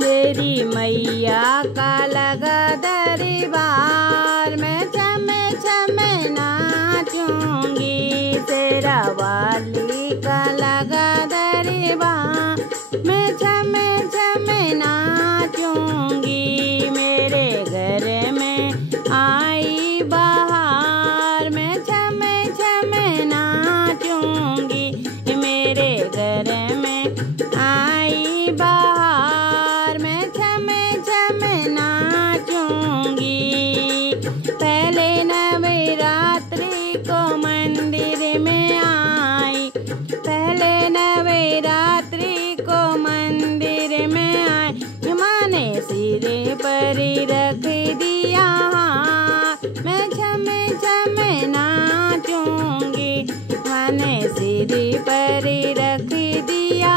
मेरी मैया का लगा दरबार, मैं छमे छमे नाचूंगी। शेरा वाली का लगा दरबार, मैं छमे छमे नाचूंगी। मेरे घर में आई बहार, मैं छमे छमे नाचूंगी। मेरे घर में आई बहार, मैं छमे छमे नाचूंगी। पहले नवरात्रि को मंदिर में आई, पहले नवरात्रि को मंदिर में आई। माँ ने सिरे पर रख दिया, मैं छमे छमे नाचूंगी। माँ ने सिरे पर रख दिया,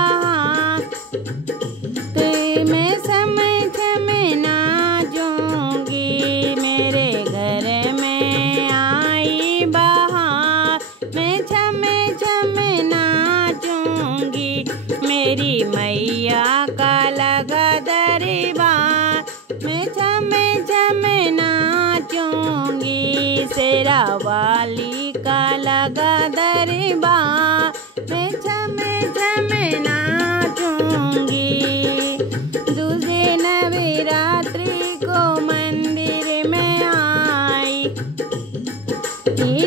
मैं छमे छमे नाचूंगी। मेरे घर में आई बहार, मैं छमे छमे नाचूंगी। मेरी मैया का लगा दरबार, मैं छमे छमे नाचूंगी। शेरा वाली का लगा दरबार, मैं छमे छमे नाचूंगी। दूसरे नवरात्रि को मंदिर में आई,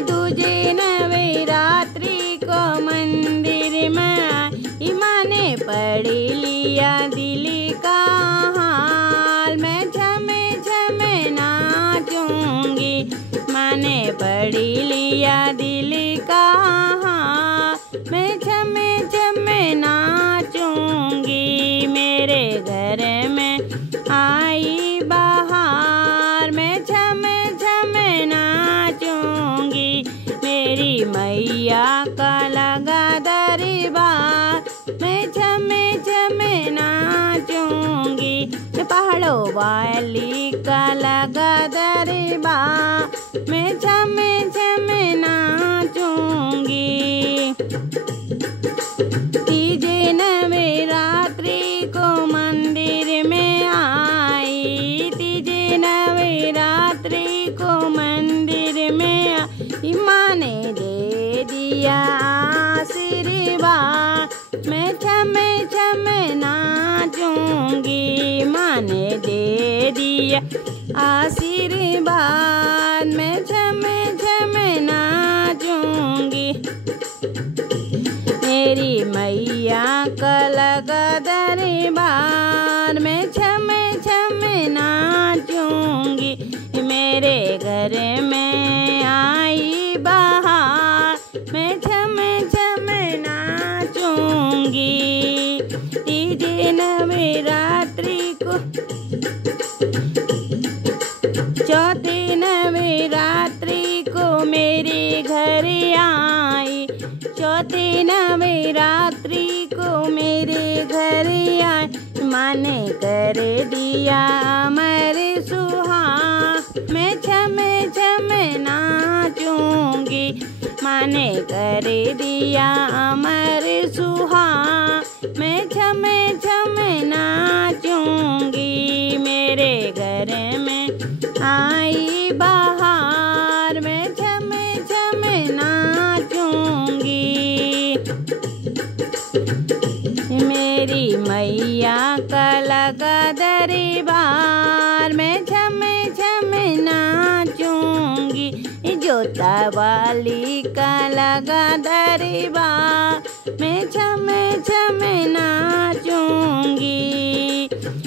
दूजे नवरात्रि को मंदिर में आई। माँ ने पढ़ लिया दिल का हाल, मैं छमे छमे नाचूंगी। माँ ने पढ़ लिया दिल का हाल, मैं छमे छमे नाचूंगी। मेरे घर में आई बहार, मैं छमे छमे नाचूंगी। मेरी मैया का लगा दरबार, मैं छमे छमे नाचूंगी। पहाड़ों वाली का लगा दरबार, मैं छमे छमे नाचूंगी। तीजे नवरात्रि को मंदिर में आई, तीजे नवरात्रि को मंदिर में आई। माँ ने दे दिया आशीर्वाद, मैं छमे छमे नाचूंगी। माँ ने दे दिया आशीर्वाद, मैं छमे छमे नाचूंगी। मेरी मैया का लगा दरबार, मैं छमे छमे नाचूंगी। मेरे घर में आई बहार, मैं छमे छमे नाचूंगी। तीजे नवरात्रि को, चौथे नवरात्रि को मेरे घर आई, चौथे नवरात्रि को मेरे घर आई। माँ ने कर दिया अमर सुहाग, मैं छमे छमे नाचूंगी। माँ ने कर दिया अमर सुहाग, मैं छमे छमे नाचूंगी। मेरे घर में आई बहार, मैं छमे छमे नाचूंगी। मेरी मैया का लगा दरबार, मैं छमे छमे नाचूंगी। जोता वाली का लगा दरबार, मैं छमे छमे नाचूंगी।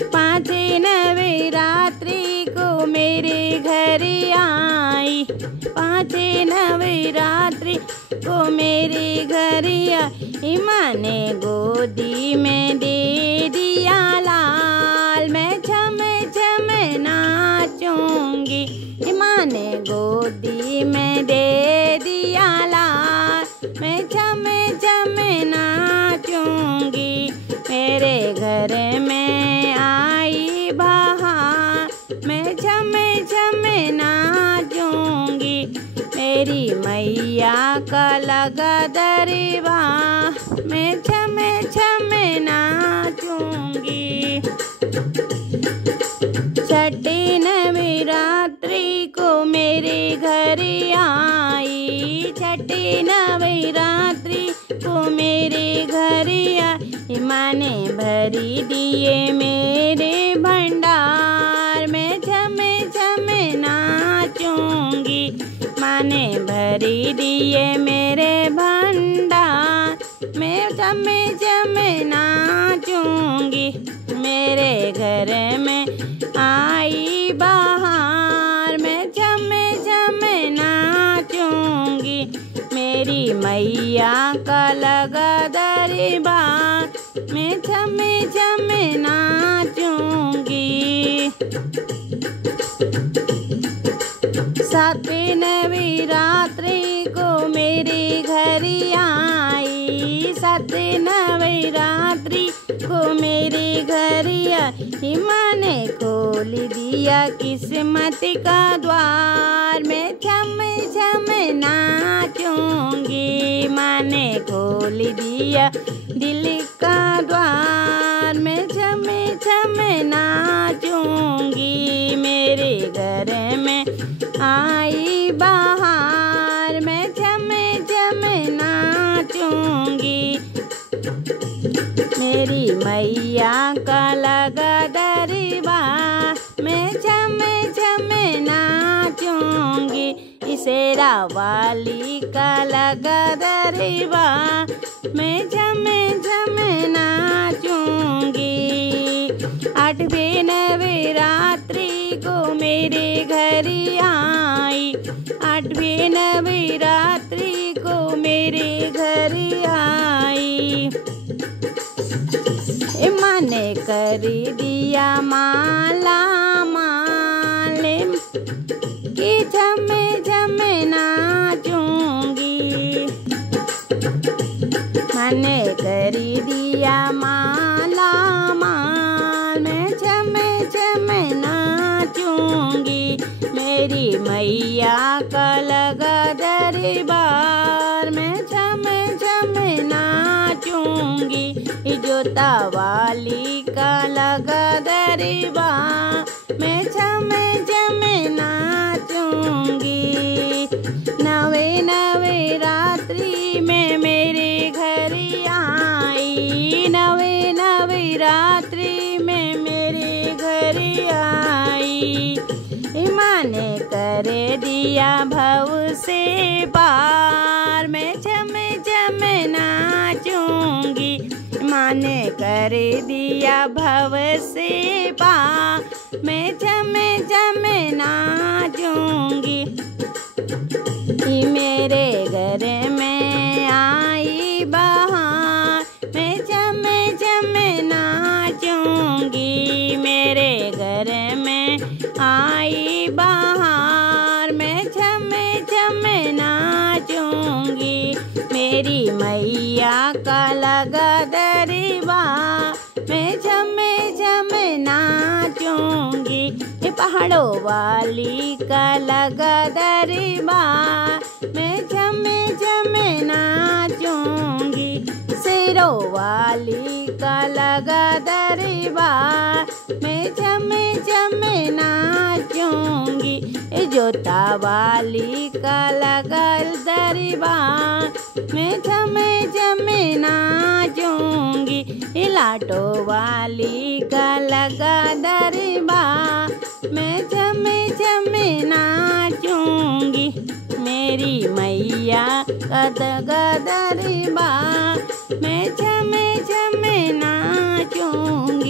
पाँचे नवरात्रि को मेरे घर आई, पाँचे नवरात्रि को मेरे घर आई। माँ ने गोदी में दे दिया लाल, मैं छमे छमे नाचूंगी। माँ ने गोदी में दे दिया लाल, मैं छमे छमे नाचूंगी। मेरे घर में आई बहार, मैं छमे छमे नाचूंगी। मेरी मैया का लगा दरबार मैं छम छम नाचूंगी। छठी नवरात्रि को मेरे घर आई, छठी नवरात्रि को मेरे घर आई। माँ ने भरी दिए मेरे भंडार मैं झम झम नाचूंगी। माँ ने भरी दिए मेरे भंडार मैं झम झम नाचूंगी। मेरे घर में आई बहार मैं झम झम नाचूंगी। मेरी मैया का लगा दरबार मैं झम झम नाचूंगी। सातवीं नवरात्रि को मेरे घर आई, सातवीं नवरात्रि को मेरे घर आई। माँ ने खोल दिया किस्मत का द्वार मैं झम झम नाचूंगी। माँ ने खोल दिया दिल का द्वार मैं झम झम नाचूंगी। मेरे घर में आई बहार मैं झम झम नाचूंगी। मेरी मैया का लगा दरबार मैं झम झम नाचूंगी। शेरा वाली का लगा दरबार मैं झम झम नाचूंगी। आठवीं नवरात्रि को मेरे घर आई, आठवीं नवरात्रि को मेरे घर आई। माँ ने कर दिया माला माले कि झम झम नाचूंगी। माँ ने कर दिया माला माल मैं झम झम नाचूंगी। मेरी मैया का लगा दरबार मैं झम झम नाचूंगी। जोता वाली का लगा दरबार मैं झम झम नाचूंगी। नवे नवरात्रि में मेरे घर आई, नवे नवरात्रि में मेरे घर आई। माँ ने कर दिया भव से पार मैं झम झम नाचूंगी। माँ ने कर दिया भव से पार मैं झम झम नाचूंगी। मेरे घर में आई बहार मैं झम झम नाचूंगी। मेरे घर में आई बहार मैं झम झम नाचूंगी। मेरी मैया का लगा दरबार मैं झम झम नाचूंगी। पहाड़ों वाली का लगा दरबार मैं झम झम नाचूंगी। शेरों वाली का लगा दरबार मैं झम झम नाचूंगी। जोता वाली का लगा दरबार मैं झम झम नाचूंगी। लाटो वाली का लगा दरबार मैं झम झम नाचूंगी। मेरी मैया का लगा दरबार मैं झम झम नाचूंगी।